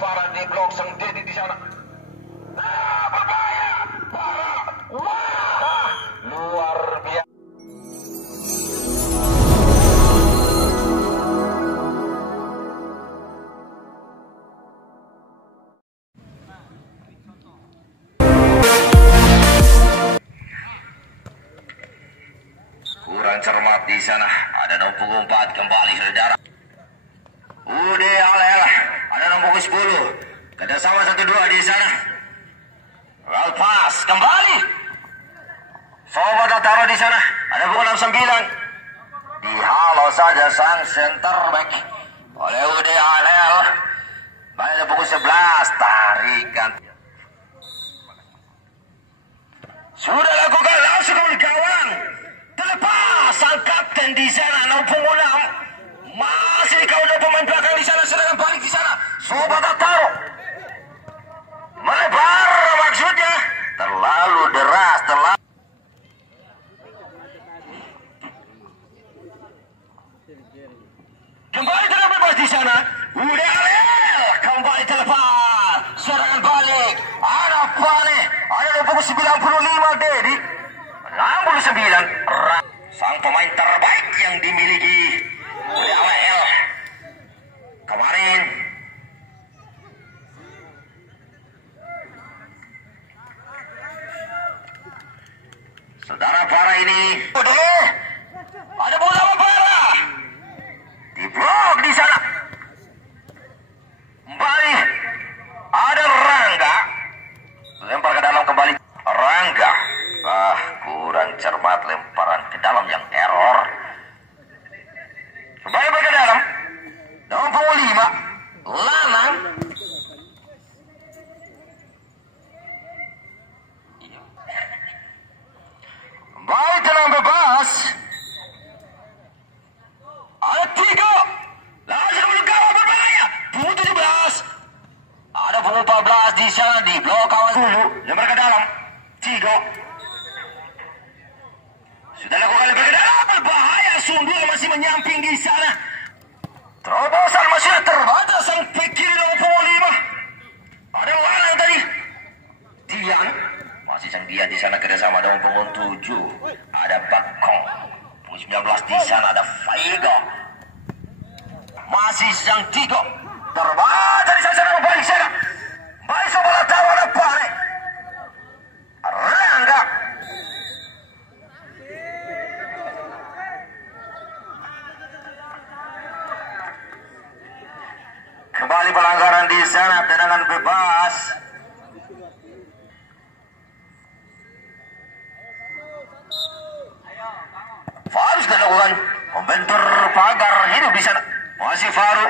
para di blok sang Dedi di sana. Berbahaya. Wah, luar biasa. Kurang cermat di sana. Ada nomor punggung 4 kembali saudara. Udah alel. Ada nomor punggung 10. Kerjasama 1-2 di sana. Lepas kembali. Sobat taruh di sana. Ada punggung 69. Dihalau saja sang center back oleh Ude Alel. Baik ada punggung 11. Tarikan. Sudah lakukan langsung ke gawang. Terlepas sang kapten di sana nomor punggung 6. Masih kau ada pemain belakang di sana, serangan balik di sana. Sobat taruh. Melebar maksudnya. Terlalu deras, terlalu. Kembali terlepas di sana. Udah Alel. Kembali terlepas. Serangan balik. Ada balik. Ada nomor 95 Dedi. 69. Sang pemain terbaik yang dimiliki oleh Alel kemarin. Saudara para ini. Udah. Ada bola para. Di blok di sana. Kembali. Ada Rangga. Lempar ke dalam kembali. Rangga. Kurang cermat lemparan ke dalam yang error. Kembali ke dalam. Nomor punggung 5. Lanang. Kembali tenang bebas. Ada 3. Langsung menuju gawang berbahaya. Punggung 17. Ada punggung 14 di sana di blok kawan dulu. Lempar ke dalam. 3. Sudah lakukan lebih ke dalam. Berbahaya. Sundul masih menyamping di sana. Terobosan masih terbatas. Sang pikir nomor punggung 5. Ada Lanang tadi. Dian. Masih sang Dian di sana kerjasama nomor punggung 7. Ada Bakong. Punggung 19 di sana ada Faigo. Masih sang Tigo. Terbatas di sana balik sana. Baik sobat tahu ada Pare. Rangga. Kembali pelanggaran di sana, tendangan bebas. Farus dilakukan membentur pagar hidup di sana. Masih Faru.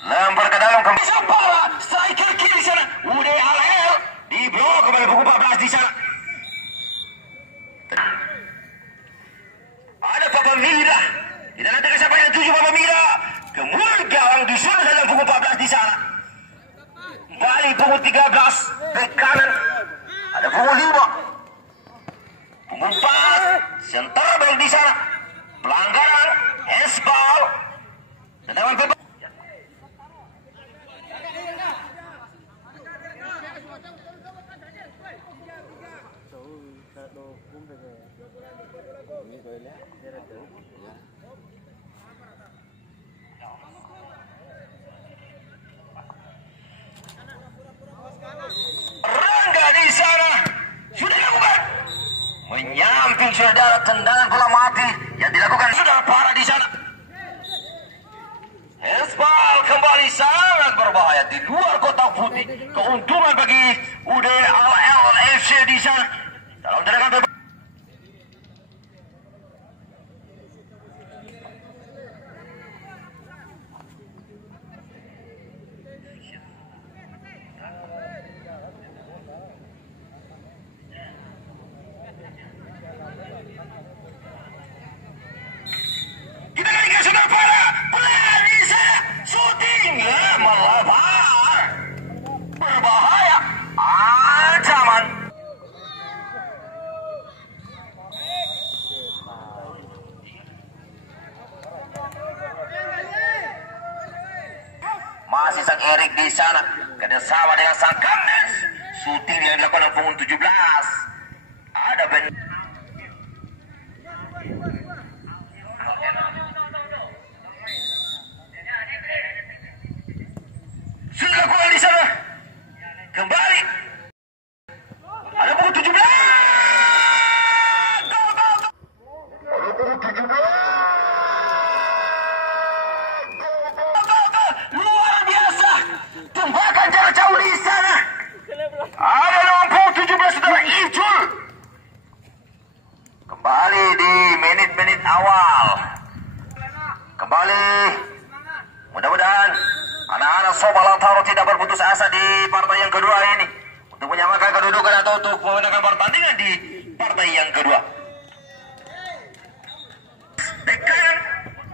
Lempar ke dalam kembali. Bola striker kiri di sana. Udah Alel di blok kembali pukul 14 di sana. Ada Papa Mira. Tidak ada siapa yang tuju Papa Mira. Kemudian gawang disuruh dalam pukul 14 di sana. Balik pukul 13 ke kanan. Ada pukul 5. Pukul 4. Center back di sana. Pelanggaran. Esbal. Tendangan bebas. Rangga di sana sudah dilakukan menyamping saudara tendangan bola mati yang dilakukan sudah parah di sana. Esbal kembali sangat berbahaya di luar kotak putih. Keuntungan bagi UD LFC di sana dalam tendangan bebas. masih sang Erik di sana. Kerjasama dengan sang Kamnes. Shooting yang dilakukan oleh punggung 17. Ada Ben. Sudah dilakukan di sana. Kembali. Ada punggung 17. Luar biasa. Tembakan jarak jauh di sana. Ada nomor 17 saudara Ijul. Kembali di menit-menit awal. Kembali. Mudah-mudahan anak-anak Soba Lautaro tidak berputus asa di partai yang kedua ini. Untuk menyamakan kedudukan atau untuk memenangkan pertandingan di partai yang kedua. Bek kanan.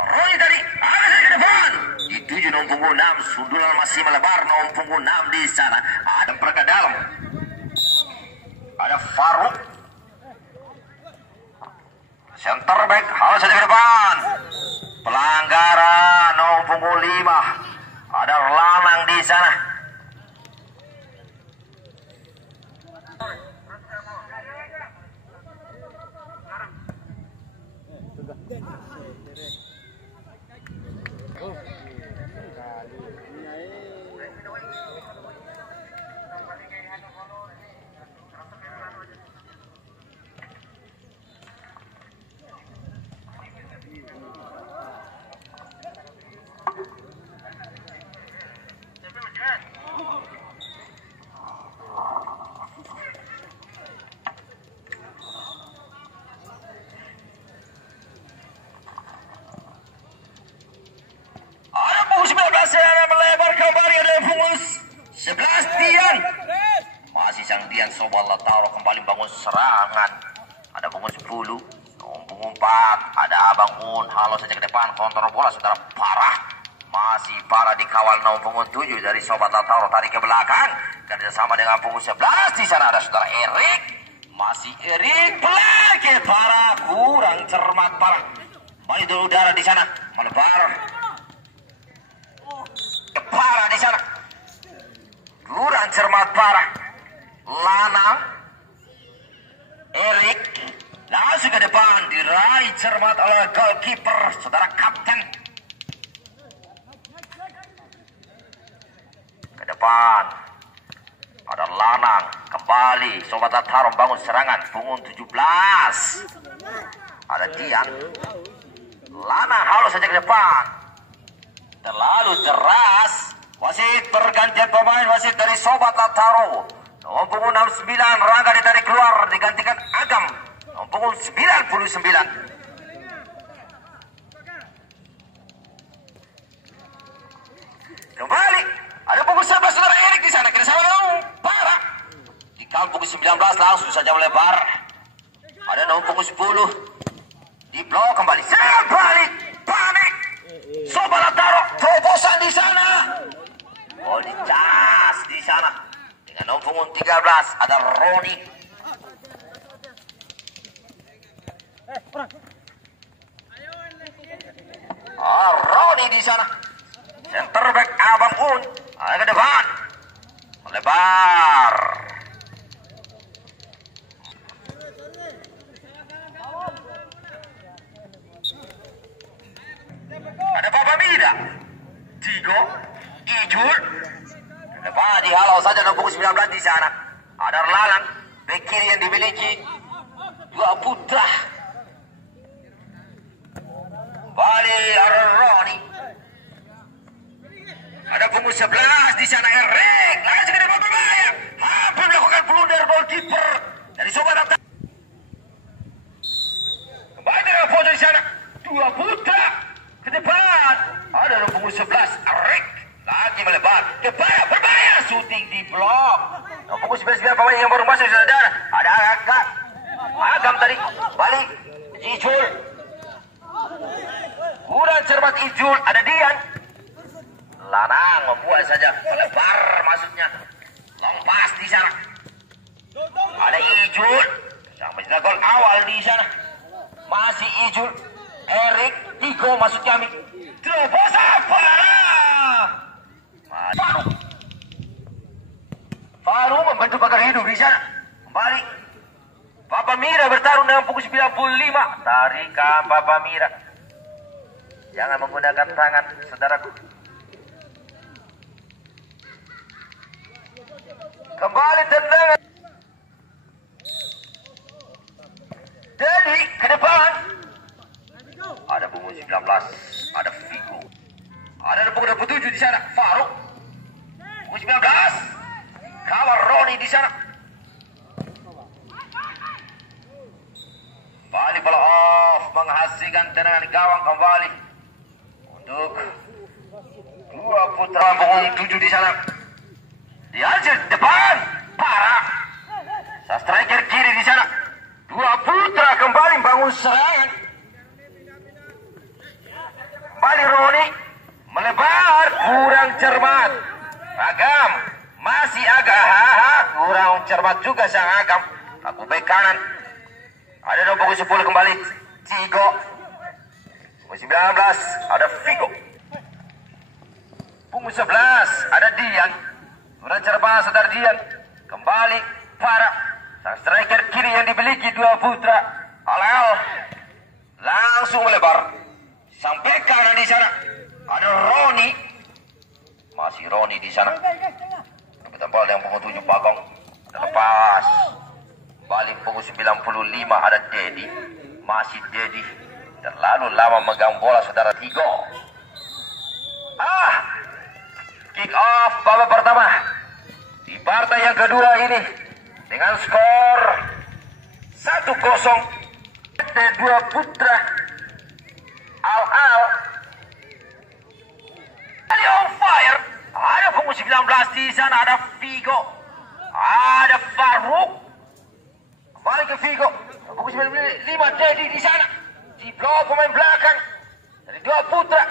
Roy tadi. Ada di depan. Dituju nomor punggung 6. Sundulan masih melebar nomor punggung 6 di sana. Ada perka dalam. Ada Faruk. Center back harus saja ke depan. Pelanggaran nomor punggung 5. Ada Lanang di sana. Soba Lautaro kembali bangun serangan. Ada punggung 10, punggung 4, ada Abang Un. Halo saja ke depan, kontrol bola saudara parah. Masih parah dikawal nomor punggung 7 dari Soba Lautaro, tarik ke belakang. Kerjasama dengan punggung 11 di sana ada saudara Erik. Masih Erik lagi parah, kurang cermat parah. Baik dulu udara di sana, melebar. Parah di sana. Kurang cermat parah. Lanang, Erik, langsung ke depan, diraih cermat oleh goalkeeper, saudara kapten. Ke depan, ada Lanang, kembali, Sobat Lautaro bangun serangan, punggung 17. Ada Dian, Lanang halus saja ke depan. Terlalu deras, wasit pergantian pemain, wasit dari Sobat Lautaro. Nomor punggung 69 Rangga ditarik keluar, digantikan Agam. Nomor punggung 99. Kembali ada punggung 11 saudara Erik di sana. Kerjasama parah. Di kawal punggung 19 langsung saja melebar. Ada nomor punggung 10 di blok kembali. Balik panik. Soba Lautaro terobosan di sana. Oh dicas di sana. Dengan nomor punggung 13 ada Roni. Roni di sana. Center back Abang Un. Ada ke depan. Melebar. Ada Papa Mida. Tigo. Ijul. Depan dihalau saja nomor punggung 19 di sana. Ada Lalang, bek kiri yang dimiliki dua Putra. Bali ada Roni. Ada punggung 11 di sana Erik. Langsung ke depan berbahaya. Hampir melakukan blunder goalkeeper dari Soba Lautaro. Kembali dengan foto di sana. Dua Putra ke depan. Ada nomor punggung 11 Erik. Lagi melebar. Berbahaya. Shooting di blok. Pukul 99 pemain yang baru masuk saudara. Ada Agam tadi. Balik. Ijul. Kurang cermat Ijul. Ada Dian. Lanang membuat saja. Melebar maksudnya. Long pass di sana. Ada Ijul. Yang mencetak gol awal di sana. Masih Ijul. Erik. Tigo maksud kami. Terobosan parah. Faru membantu pagar hidup di sana. Kembali. Papa Mira bertarung dengan pukul 95. Tarikan Papa Mira. Jangan menggunakan tangan, saudaraku. Kembali tendangan. Jadi ke depan. Ada punggung 19. Ada Figo. Ada punggung 27 di sana. Faruk. Punggung 19. Kawal Roni di sana. Balik bola off menghasilkan tendangan gawang kembali untuk dua putra punggung 7 di sana. Dihajar depan parah. Sa striker kiri di sana. Dua putra kembali bangun serangan. Kembali Roni melebar kurang cermat. Agam masih agak kurang cermat juga sang Agam. Aku bek kanan. Ada nomor 10 kembali Cigo. Nomor 19 ada Figo. Punggung 11 ada Dian. Kurang cermat saudara Dian. Kembali para sang striker kiri yang dimiliki dua putra Alel langsung melebar sampai kanan di sana. Ada Roni. Masih Roni di sana. Kita bola yang punggung 7 Bagong. Terlepas. Balik punggung 95 ada Dedi. Masih Dedi. Terlalu lama megang bola saudara Tigo. Kick off babak pertama. Di partai yang kedua ini dengan skor 1-0. Dua putra Al on fire. Ada punggung 19 di sana. Ada Figo. Ada Faruk. Kembali ke Figo. Punggung 95 Dedi di sana. Di blok pemain belakang dari dua putra.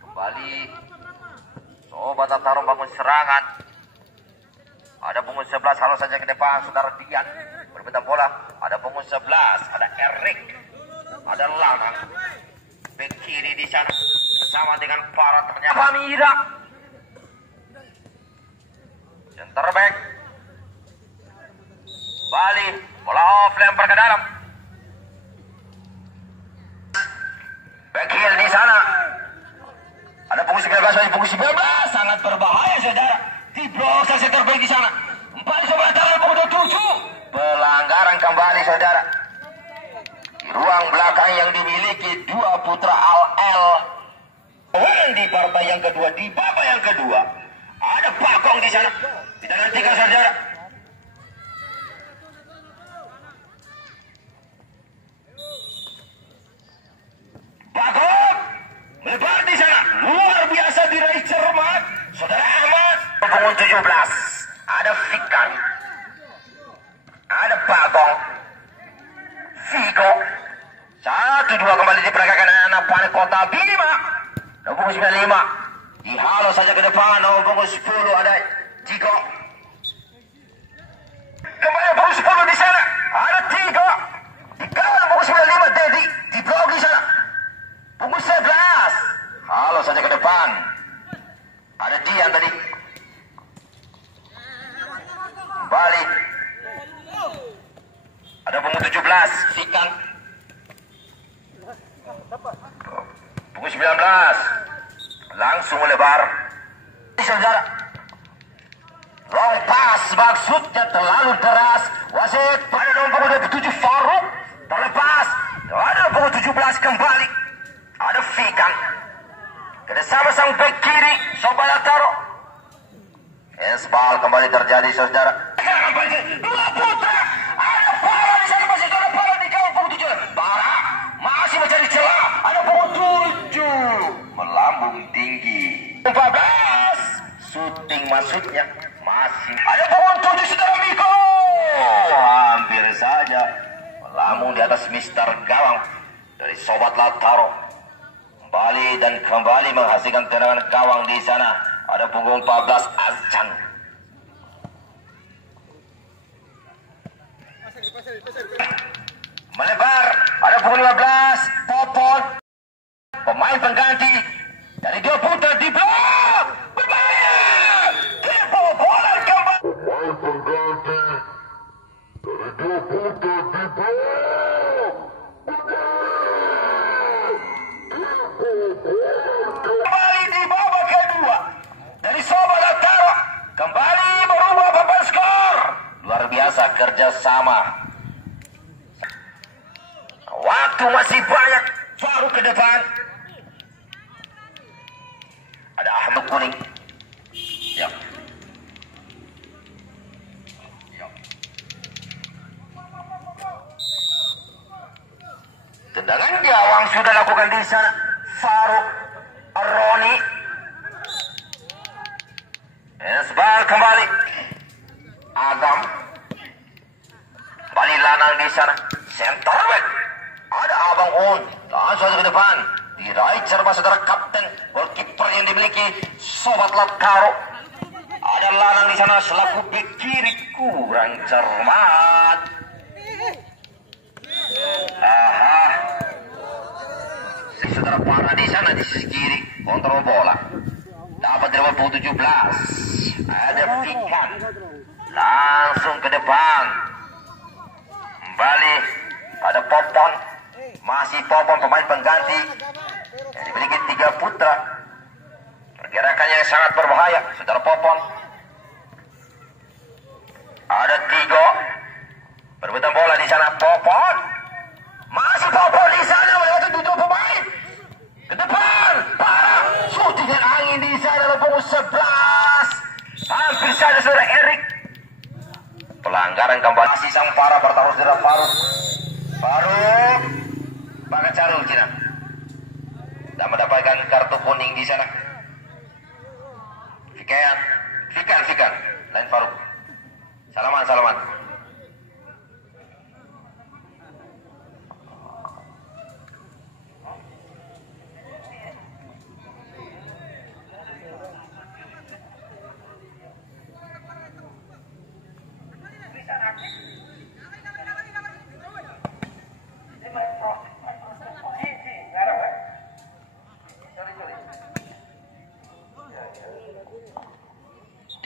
Kembali coba taruh bangun serangan. Ada punggung 11 halo saja ke depan saudara Dian. Berbeda bola. Ada punggung 11. Ada Erik. Ada Lana. Bek kiri di sana. Bersama dengan para ternyata Pamira. Center back. Bali. Bola off lempar ke dalam. Back heel di sana. Ada punggung 19. Punggung 19. Sangat berbahaya saudara. Di blok center back di sana. 4 sebelah tangan punggung 27. Pelanggaran kembali saudara. Di ruang belakang yang dimiliki dua putra Al. Di partai yang kedua, di babak yang kedua, ada Bagong di sana. Kita nantikan saudara. Bagong melebar di sana, luar biasa diraih cermat, saudara Ahmad. Punggung 17, ada Fikan, ada Bagong, Figo. 1-2 kembali diperagakan anak panik kota Bima. Nomor 95 dihalo saja ke depan. Nomor 10 ada Cigo. Kembali nomor 10 di sana ada Cigo. Dikawal nomor 95 Dedi di blok di sana. Punggung 11 halo saja ke depan. Ada Dian tadi. Kembali ada punggung 17 Sikan. Punggung 19 langsung melebar saudara. Long pass maksudnya terlalu deras. Wasit pada nomor 27 Faruk terlepas. Ada nomor 17 kembali. Ada Fikan. Kerjasama sang bek kiri Sobaya Taro. Handsball kembali terjadi saudara. Dua putra. Ada Para di sana masih ada Para di kawal punggung 7. Para masih mencari celah. Ada punggung 7 melambung tinggi. 14 shooting maksudnya masih ada punggung 7 saudara Miko. Hampir saja melambung di atas Mister Gawang dari Sobat Lataro. Kembali dan kembali menghasilkan tendangan gawang di sana. Ada punggung 14 Azcan. Melebar. Ada punggung 15 Popon. Pemain pengganti dari dua putra di blok. Berbahaya. kerjasama. Waktu masih banyak. Faruk ke depan. Ada Ahmad kuning. Ya. Tendangan gawang sudah lakukan di sana. Faruk Roni. Esbal kembali. Agam. Kembali Lanang di sana. Center back. Ada Abang On. Langsung ke depan. Diraih cermat saudara kapten. Goalkeeper yang dimiliki Sobat Latkaro. Ada Lanang di sana selaku bek kiri. Kurang cermat. Aha. Saudara Para di sana di sisi kiri kontrol bola. Dapat dari 17. Ada Fikan. Langsung ke depan. Kembali ada Popon. Masih Popon pemain pengganti. Yang dimiliki 3 putra. Pergerakannya yang sangat berbahaya. Saudara Popon. Ada Tigo. Berebutan bola di sana Popon. Masih Popon di sana melewati 7 pemain. Ke depan. Parah. Shootingan angin di sana dalam punggung 11. Hampir saja saudara Erik. Pelanggaran kembali. Masih sang Para bertaruh saudara Faruk. Faruk. Bakal Carul Cina. Dan mendapatkan kartu kuning di sana. Fikan. Lain Faruk. Salaman.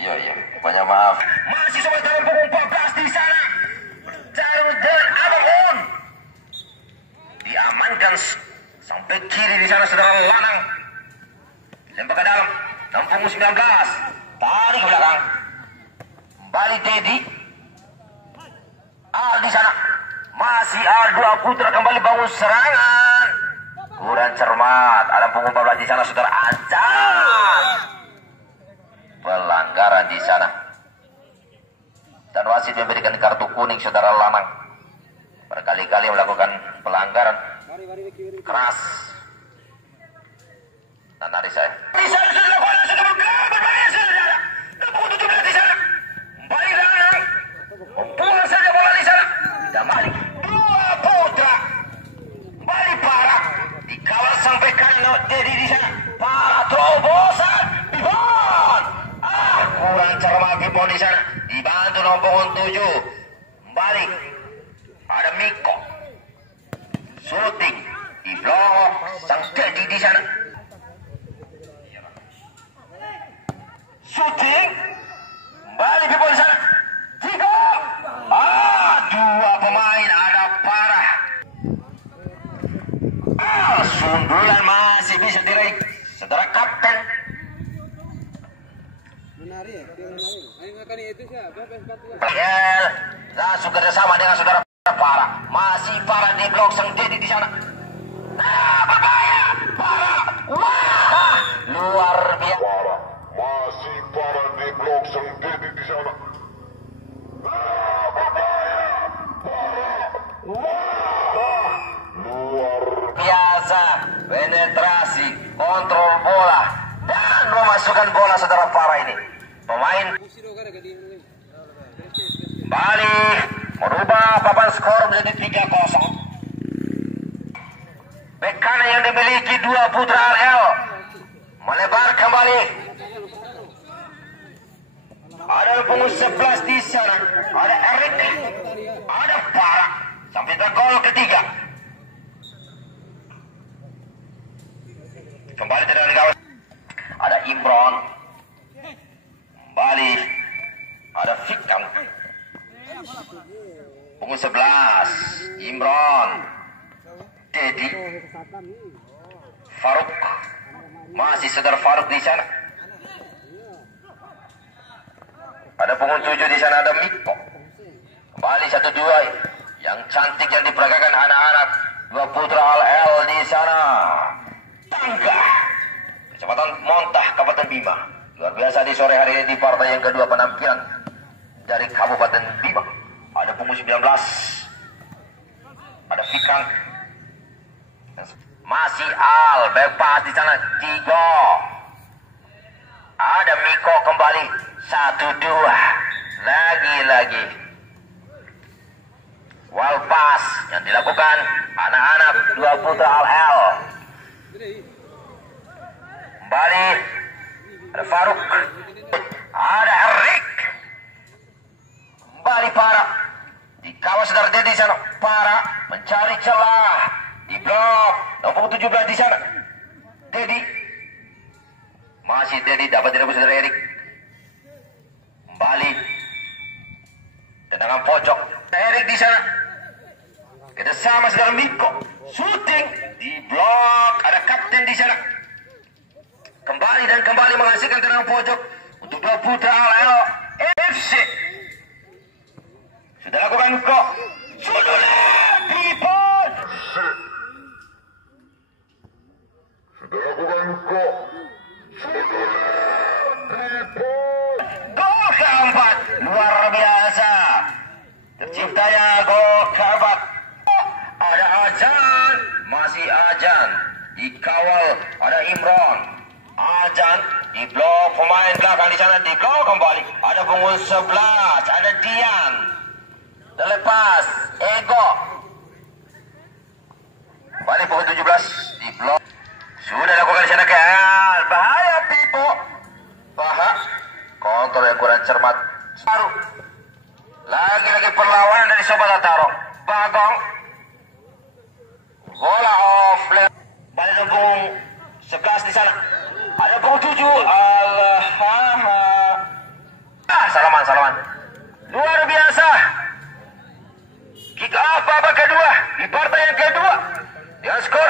Iya. Banyak maaf. Masih sobat dalam punggung 14 di sana. Carul dan Abang On. Diamankan sampai kiri di sana saudara Lanang. Lempar ke dalam. Dalam punggung 19. Tarik ke belakang. Kembali Teddy. Al di sana. Masih Al 2 putra kembali bangun serangan. Kurang cermat. Ada punggung 14 di sana saudara Ancan. Pelanggaran di sana. Dan wasit memberikan kartu kuning saudara Lanang. Berkali-kali melakukan pelanggaran keras. Dan hari saya. Di sana sudah bola sudah berbahaya saudara. Pukul 17 di sana. Kembali Lanang. Mempulang saja bola di sana. Dan balik. 2 putra. Kembali Para. Dikawal sampai kanan Dedi di sana. Para terobosan. Kurang cermat Pipon di sana. Dibantu nomor 7. Kembali. Ada Miko. Shooting. Di blok. Sang Dedi di sana. Shooting. Kembali Pipon di sana. 3. 2 pemain. Ada Parah. Sundulan masih bisa diraih. Saudara kapten. Langsung kerjasama dengan saudara Para. Masih Para di blok sang Dedi di sana. Berbahaya. Para. Wah, luar biasa. Masih Para di blok sang Dedi di sana. Berbahaya. Para. Wah, luar biasa. Penetrasi, kontrol bola dan memasukkan bola saudara Para ini. Pemain balik merubah papan skor menjadi 3-0. Bek kanan yang dimiliki 2 putra RL melebar kembali. Ada punggung 11 di sana. Ada Erik, ada Para sampai ke gol ketiga. Kembali tidak dikawal. Ada Imron. Kembali ada Fikam. Punggung 11 Imron. Dedi. Faruk. Masih saudara Faruk di sana. Ada punggung 7 di sana ada Miko. Kembali 1-2 yang cantik yang diperagakan anak-anak dua putra Al-El di sana. Tangga Kecamatan Montah, Kabupaten Bima. Luar biasa di sore hari ini di partai yang kedua penampilan dari Kabupaten Bima. Ada punggung 19, ada Fikang, masih Al bebas di sana 3. Ada Miko kembali 1-2 lagi-lagi. Walpas yang dilakukan anak-anak dua putra Al-El. Kembali ada Faruk, ada Erik. Kembali Para di kawasan saudara Dedi sana. Para mencari celah di blok nomor 17 di sana. Dedi masih Dedi dapat direbus saudara Erik. Kembali tendangan pojok Erik di sana. Kita sama saudara Miko. Shooting di blok, ada kapten di sana. Kembali dan kembali menghasilkan tendangan pojok untuk dua putra Al-El FC. Sudah lakukan kok. Sudah people. Sudah lakukan kok. Gol keempat, luar biasa. Terciptanya gol keempat. Ada Ajan, masih Ajan. Dikawal ada Imron. Ajan di blok pemain belakang di sana, di gol kembali. Ada punggung 11, ada Dian. Terlepas Ego. Kembali punggung 17 di blok. Sudah lakukan di sana ke bahaya Pipo. Bahas kontrol yang kurang cermat. Baru lagi-lagi perlawanan dari Sobat Ataro. Bagong bola off left. Balik punggung 11 di sana. Ada punggung 7. Salaman. Luar biasa. Kick off babak kedua di partai yang kedua dengan skor